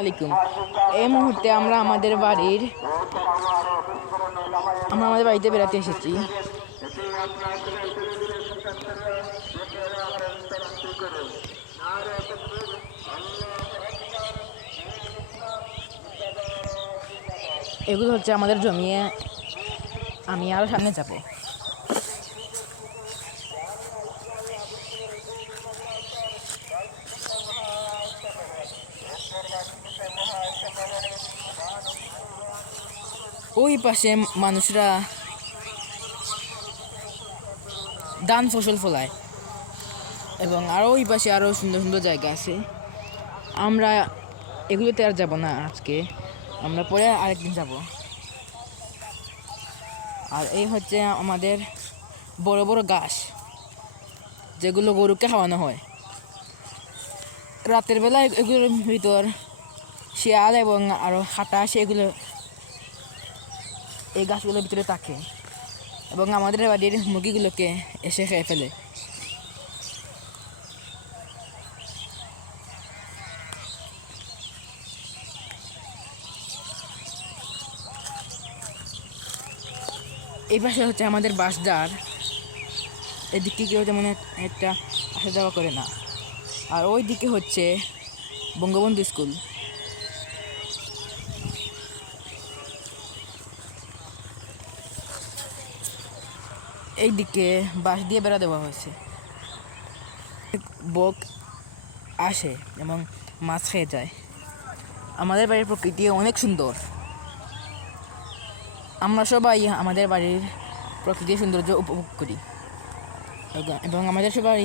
আলাইকুম। এই মুহূর্তে আমরা আমাদের বাড়িতে বেড়াতে এসেছি। এগুলো হচ্ছে আমাদের জমিয়ে, আমি আরো সামনে যাবো। ওই পাশে মানুষরা ধান ফসল ফলায় এবং আরো ওই পাশে আরো সুন্দর সুন্দর জায়গা আছে। আমরা এগুলোতে আর যাব না আজকে, আমরা পরে আরেকদিন যাব। আর এই হচ্ছে আমাদের বড় বড় ঘাস, যেগুলো গরুকে খাওয়ানো হয়। রাতের বেলা এগুলোর ভিতর শিয়াল এবং আরো হাটা সেগুলো এই গাছগুলোর ভিতরে থাকে এবং আমাদের বাড়ির মুরগিগুলোকে এসে খেয়ে ফেলে। এই পাশে হচ্ছে আমাদের বাসদার, এদিকে কেউ তেমন একটা আসা যাওয়া করে না। আর ওই দিকে হচ্ছে বঙ্গবন্ধু স্কুল। এই দিকে বাঁশ দিয়ে বেড়া দেওয়া হয়েছে। বক আসে এবং মাছ খেয়ে যায়। আমাদের বাড়ির প্রকৃতি অনেক সুন্দর। আমরা সবাই আমাদের বাড়ির প্রকৃতির সৌন্দর্য উপভোগ করি এবং আমাদের সবাই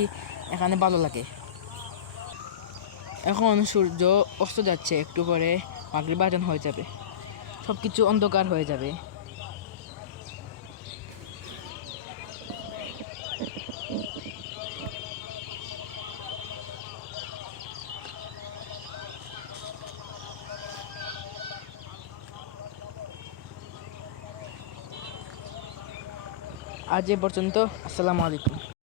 এখানে ভালো লাগে। এখন সূর্য অস্ত যাচ্ছে, একটু পরে মাগরিব আজান হয়ে যাবে, সব কিছু অন্ধকার হয়ে যাবে। আজ এ পর্যন্ত। আসসালামু আলাইকুম।